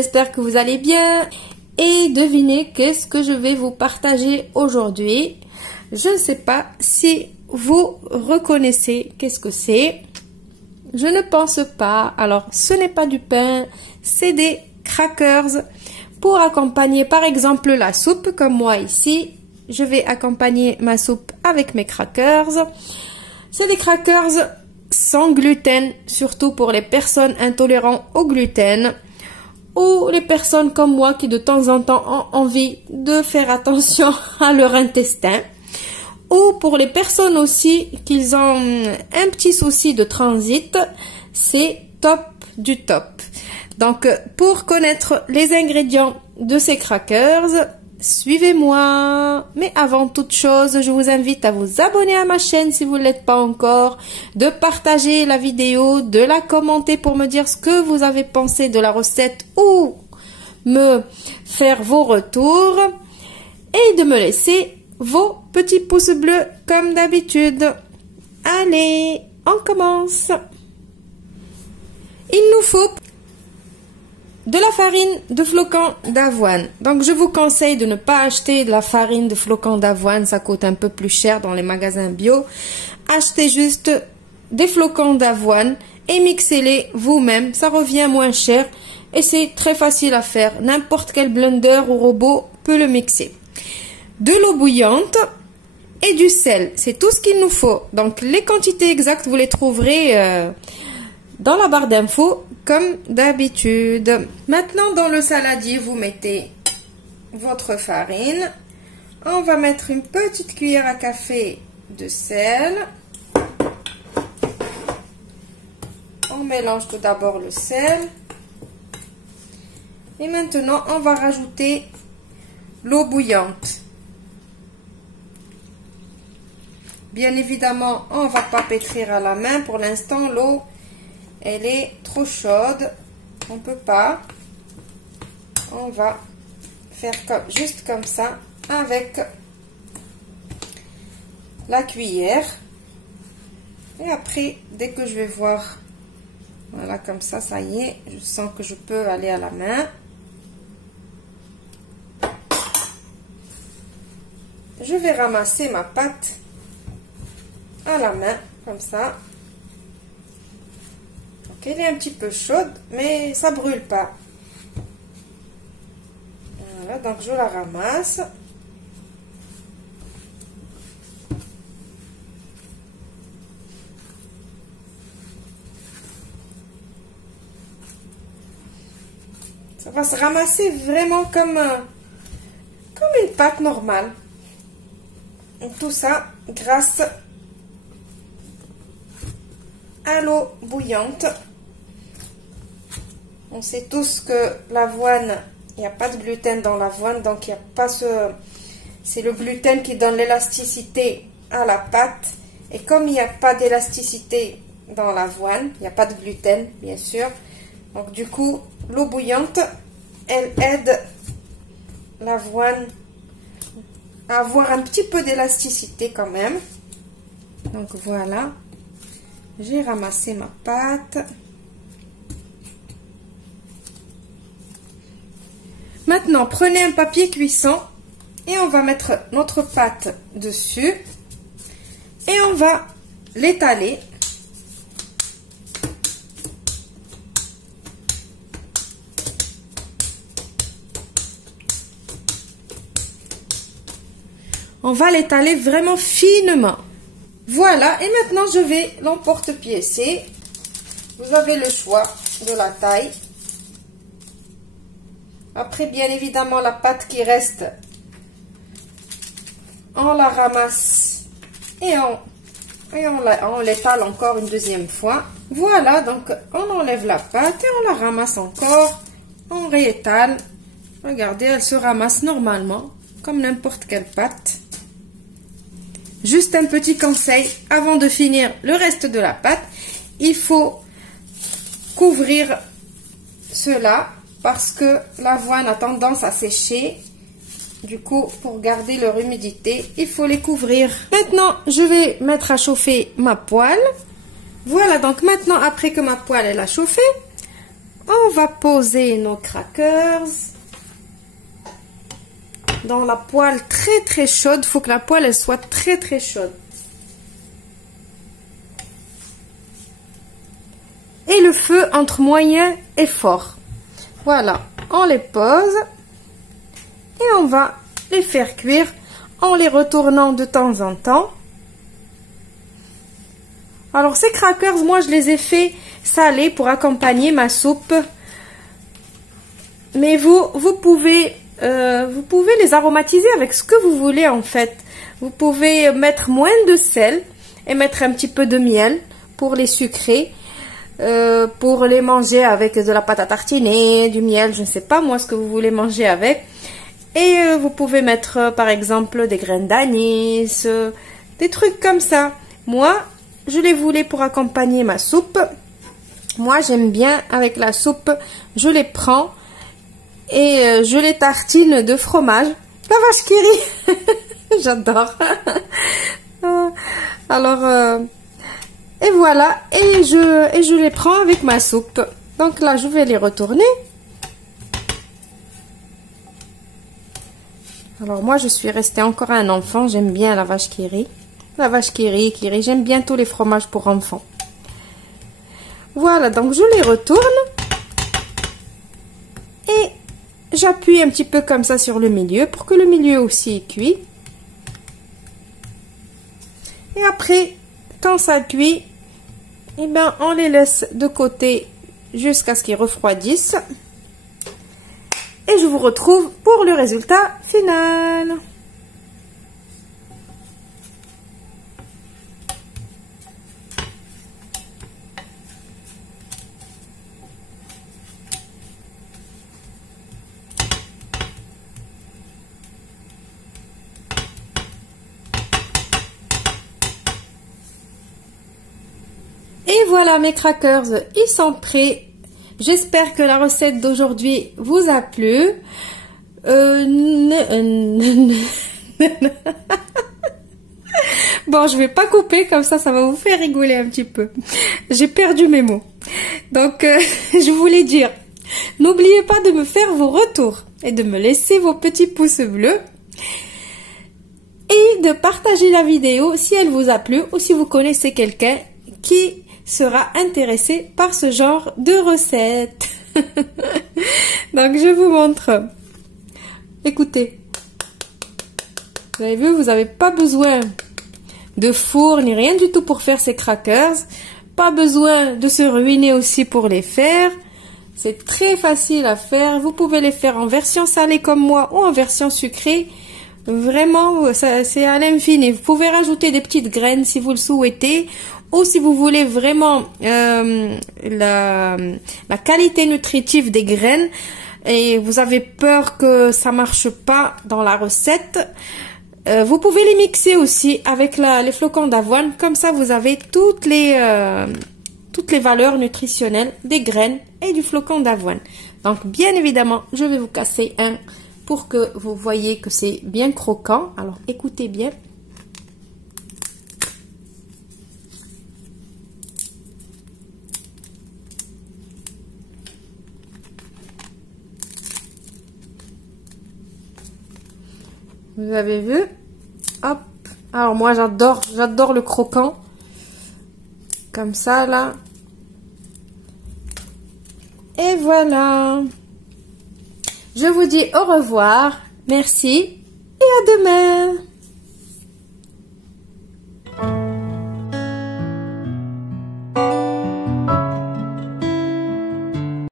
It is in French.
j'espère que vous allez bien. Et devinez qu'est-ce que je vais vous partager aujourd'hui. Je ne sais pas si vous reconnaissez qu'est-ce que c'est. Je ne pense pas. Alors, ce n'est pas du pain, c'est des crackers pour accompagner par exemple la soupe, comme moi ici. Je vais accompagner ma soupe avec mes crackers. C'est des crackers sans gluten, surtout pour les personnes intolérantes au gluten ou les personnes comme moi qui de temps en temps ont envie de faire attention à leur intestin, ou pour les personnes aussi qui ont un petit souci de transit. C'est top du top. Donc pour connaître les ingrédients de ces crackers, suivez-moi. Mais avant toute chose, je vous invite à vous abonner à ma chaîne si vous ne l'êtes pas encore, de partager la vidéo, de la commenter pour me dire ce que vous avez pensé de la recette ou me faire vos retours et de me laisser vos petits pouces bleus comme d'habitude. Allez, on commence. Il nous faut de la farine de flocons d'avoine. Donc, je vous conseille de ne pas acheter de la farine de flocons d'avoine. Ça coûte un peu plus cher dans les magasins bio. Achetez juste des flocons d'avoine et mixez-les vous-même. Ça revient moins cher et c'est très facile à faire. N'importe quel blender ou robot peut le mixer. De l'eau bouillante et du sel. C'est tout ce qu'il nous faut. Donc, les quantités exactes, vous les trouverez dans la barre d'infos, comme d'habitude. Maintenant, dans le saladier, vous mettez votre farine. On va mettre une petite cuillère à café de sel. On mélange tout d'abord le sel. Et maintenant, on va rajouter l'eau bouillante. Bien évidemment, on ne va pas pétrir à la main. Pour l'instant, l'eau elle est trop chaude, on ne peut pas. On va faire juste comme ça avec la cuillère. Et après, dès que je vais voir, voilà, comme ça y est, je sens que je peux aller à la main. Je vais ramasser ma pâte à la main, comme ça. Elle est un petit peu chaude, mais ça brûle pas. Voilà, donc je la ramasse. Ça va se ramasser vraiment comme une pâte normale. Tout ça grâce à l'eau bouillante. On sait tous que l'avoine, il n'y a pas de gluten dans l'avoine, donc il n'y a pas c'est le gluten qui donne l'élasticité à la pâte. Et comme il n'y a pas d'élasticité dans l'avoine, il n'y a pas de gluten, bien sûr. Donc du coup, l'eau bouillante, elle aide l'avoine à avoir un petit peu d'élasticité quand même. Donc voilà, j'ai ramassé ma pâte. Maintenant, prenez un papier cuisson et on va mettre notre pâte dessus et on va l'étaler. On va l'étaler vraiment finement. Voilà, et maintenant je vais l'emporte-piécer. Vous avez le choix de la taille. Après, bien évidemment, la pâte qui reste, on la ramasse et on l'étale encore une deuxième fois. Voilà, donc on enlève la pâte et on la ramasse encore. On réétale. Regardez, elle se ramasse normalement, comme n'importe quelle pâte. Juste un petit conseil, avant de finir le reste de la pâte, il faut couvrir cela parce que l'avoine a tendance à sécher. Du coup, pour garder leur humidité, il faut les couvrir. Maintenant, je vais mettre à chauffer ma poêle. Voilà, donc maintenant, après que ma poêle elle a chauffé, On va poser nos crackers dans la poêle très très chaude. Il faut que la poêle elle soit très très chaude. Et le feu entre moyen et fort. Voilà, on les pose et on va les faire cuire en les retournant de temps en temps. Alors ces crackers, moi je les ai fait salés pour accompagner ma soupe. Mais vous pouvez les aromatiser avec ce que vous voulez en fait. Vous pouvez mettre moins de sel et mettre un petit peu de miel pour les sucrer. Pour les manger avec de la pâte à tartiner, du miel, je ne sais pas moi ce que vous voulez manger avec. Et vous pouvez mettre par exemple des graines d'anis, des trucs comme ça. Moi, je les voulais pour accompagner ma soupe. Moi, j'aime bien avec la soupe, je les prends et je les tartine de fromage. La vache qui rit, j'adore. Alors... et voilà, et je les prends avec ma soupe. Donc là, je vais les retourner. Alors moi, je suis restée encore un enfant. J'aime bien la vache qui rit. La vache qui rit. J'aime bien tous les fromages pour enfants. Voilà, donc je les retourne. Et j'appuie un petit peu comme ça sur le milieu pour que le milieu aussi est cuit. Et après, quand ça cuit, eh ben, on les laisse de côté jusqu'à ce qu'ils refroidissent. Et je vous retrouve pour le résultat final. Et voilà mes crackers, ils sont prêts. J'espère que la recette d'aujourd'hui vous a plu. Bon, je vais pas couper, comme ça va vous faire rigoler un petit peu. J'ai perdu mes mots. Donc, je voulais dire, n'oubliez pas de me faire vos retours et de me laisser vos petits pouces bleus. Et de partager la vidéo si elle vous a plu ou si vous connaissez quelqu'un qui sera intéressé par ce genre de recette. Donc je vous montre. Écoutez, vous avez vu, vous n'avez pas besoin de four ni rien du tout pour faire ces crackers. Pas besoin de se ruiner aussi pour les faire. C'est très facile à faire. Vous pouvez les faire en version salée comme moi ou en version sucrée. Vraiment, c'est à l'infini. Vous pouvez rajouter des petites graines si vous le souhaitez. Ou si vous voulez vraiment la qualité nutritive des graines et vous avez peur que ça marche pas dans la recette, vous pouvez les mixer aussi avec les flocons d'avoine. Comme ça, vous avez toutes les valeurs nutritionnelles des graines et du flocon d'avoine. Donc, bien évidemment, je vais vous casser un pour que vous voyez que c'est bien croquant. Alors, écoutez bien. Vous avez vu? Hop. Alors moi j'adore le croquant. Comme ça là. Et voilà. Je vous dis au revoir. Merci. Et à demain.